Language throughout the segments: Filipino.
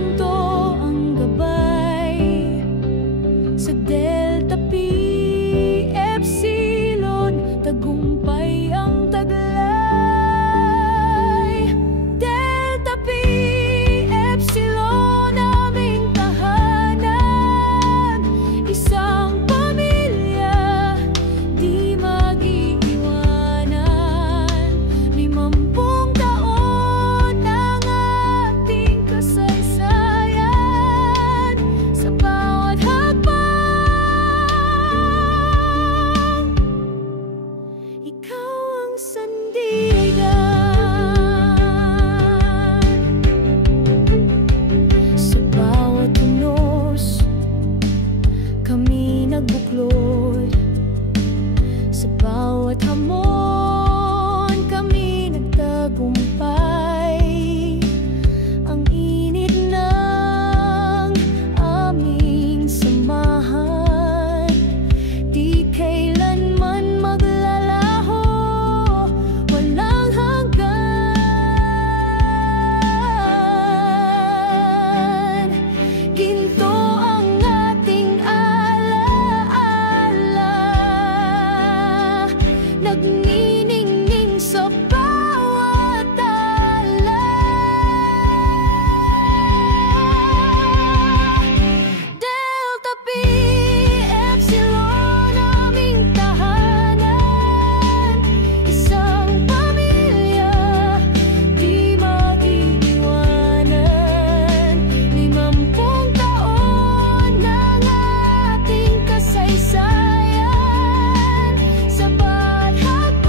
ginto ang gabay sa Delta Pi Epsilon, tagumpay ang taglay. Delta Pi Epsilon, aming tahanan, isang pamilya di mag-iiwanan. 50 taon ng ating kasaysayan, sa bawat hakbang ikaw ang sandigan. Sa bawat unos kami nagbuklod, sa bawat hamon kami nagtagumpay. Ang init ng aming samahan di kailanman maglalaho, walang hanggan. Ginto ang ating alaala, nagniningning sa bawat tala. Delta Pi Epsilon, aming tahanan, isang pamilya di mag-iiwanan. 50 taon ng ating kasaysayan, sa bawat hakbang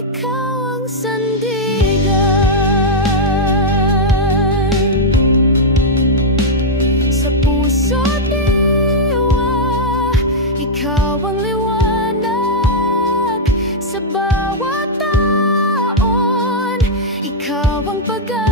ikaw ang sandigan. Sa puso't diwa, ikaw ang liwanag. Sa bawat taon, ikaw ang pag-asa.